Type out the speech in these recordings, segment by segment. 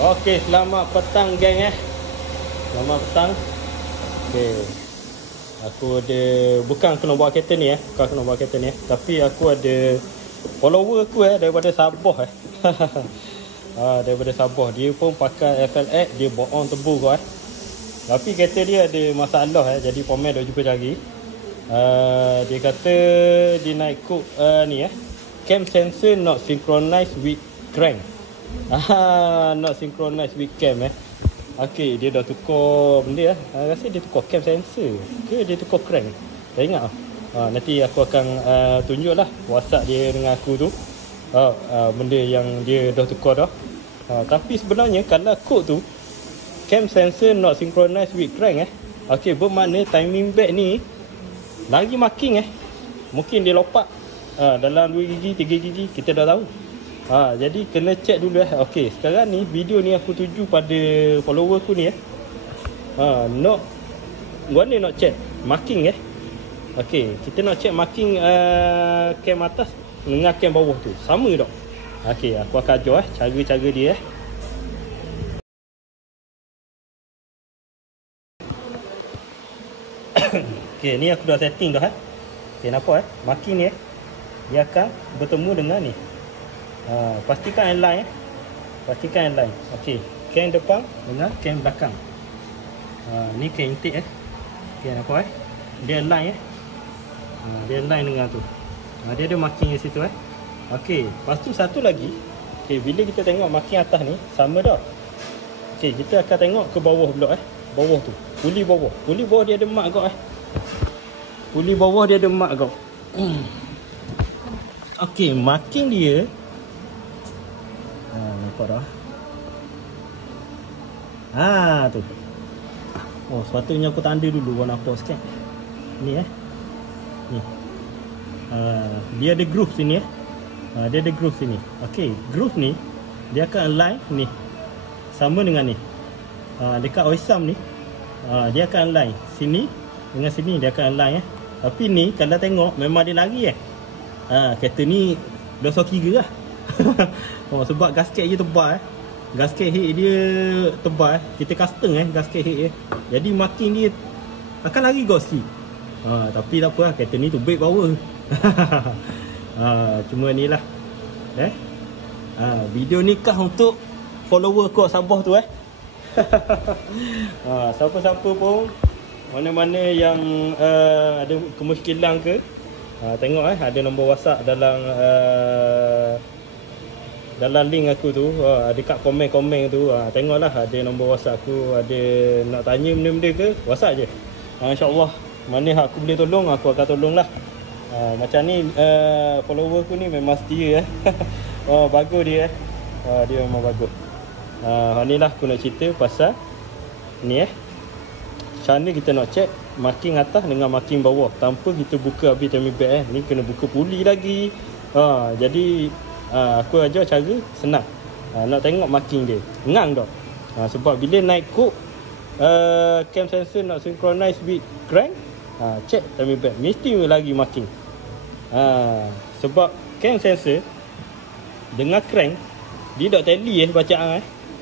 Okey, selamat petang geng Selamat petang. Okey. Aku ada, bukan aku nak bawa kereta ni bukan aku nak bawa kereta ni tapi aku ada follower aku daripada Sabah daripada Sabah. Dia pun pakai FLX, dia bohong tebu kau Tapi kereta dia ada masalah jadi Pomer dah jumpa cari. Dia kata dia naik kod ni cam sensor not synchronized with crank. Not synchronized with cam Okey, dia dah tukar benda rasa dia tukar cam sensor ke dia tukar crank. Tak ingat nanti aku akan tunjuklah WhatsApp dia dengan aku tu. Benda yang dia dah tukar dah. Tapi sebenarnya kalau kod tu cam sensor not synchronized with crank okey, bermakna timing belt ni lagi marking mungkin dia lopak dalam 2 gigi 3 gigi, kita dah tahu. Jadi kena check dulu Okey, sekarang ni video ni aku tuju pada follower aku ni gua ni nak check marking Okey, kita nak check marking cam atas dengan cam bawah tu sama tak. Okey, aku akan ajar cara-cara dia Okey, ni aku dah setting dah Okey, nampak marking ni dia akan bertemu dengan ni. Pastikan align pastikan align. Okey, cam depan dengan cam belakang. Ni cam intake Okey, nampak dia align dia align dengan tu. Dia ada marking di situ Okey, lepas tu satu lagi. Okey, bila kita tengok marking atas ni sama dah. Okey, kita akan tengok ke bawah pula bawah tu, puli bawah dia ada mark kau puli bawah dia ada mark kau. Okey, marking dia nampak dah. Tu. Sepatutnya aku tanda dulu warna apa sikit. Ni ni. Dia ada groove sini dia ada groove sini. Okey, groove ni dia akan align ni sama dengan ni. Dekat oisam ni dia akan align sini dengan sini, dia akan align Tapi ni kalau tengok memang dia lari kereta ni dosa kira lah. Sebab gasket je tebal gasket head dia tebal. Kita custom gasket head dia. Jadi marking dia akan lari gosi. Tapi tak apa kereta ni tu big power. Cuma ni lah video nikah untuk follower aku Sabah tu siapa-siapa pun, mana-mana yang ada kemuskilan ke, tengok ada nombor WhatsApp dalam link aku tu, dekat komen-komen tu, tengoklah ada nombor WhatsApp aku, ada nak tanya benda-benda ke, WhatsApp je. InsyaAllah mana aku boleh tolong, aku akan tolong lah. Macam ni follower aku ni memang setia bagus dia dia memang bagus. Ni lah aku nak cerita pasal ni macam mana kita nak check marking atas dengan marking bawah tanpa kita buka habis timing belt ni kena buka puli lagi. Jadi aku ajar cara senang. Nak tengok marking dia ngang tak. Sebab bila naik kod cam sensor not synchronized with crank, check timing belt mesti lagi marking. Sebab cam sensor dengan crank dia tak tally bacaan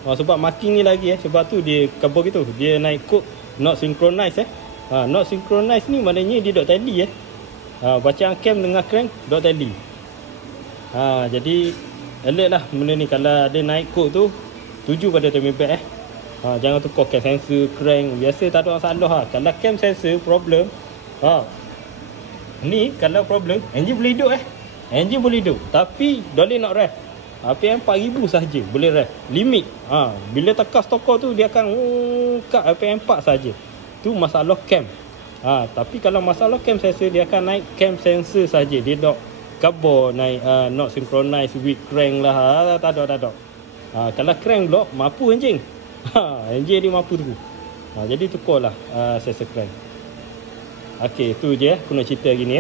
sebab marking ni lagi sebab tu dia kabur gitu. Dia naik kod not synchronized not synchronized ni maknanya dia tak tally bacaan cam dengan crank tak tally. Jadi alert lah benda ni. Kalau ada naik kod tu tuju pada timing belt jangan tukar cam sensor crank. Biasa tak ada masalah Kalau cam sensor problem ni kalau problem enjin boleh hidup enjin boleh hidup tapi dolly nak ref RPM 4000 sahaja boleh ref limit. Bila tekan stokor tu dia akan kat RPM 4 sahaja. Tu masalah cam. Tapi kalau masalah cam sensor dia akan naik cam sensor saja. Dia tak kabur naik not synchronized with crank lah. Tak ada. Kalau crank block mampu enjin. Enjin dia mampu tu. Jadi tukarlah sensor crank. Okey, tu je aku nak cerita hari ni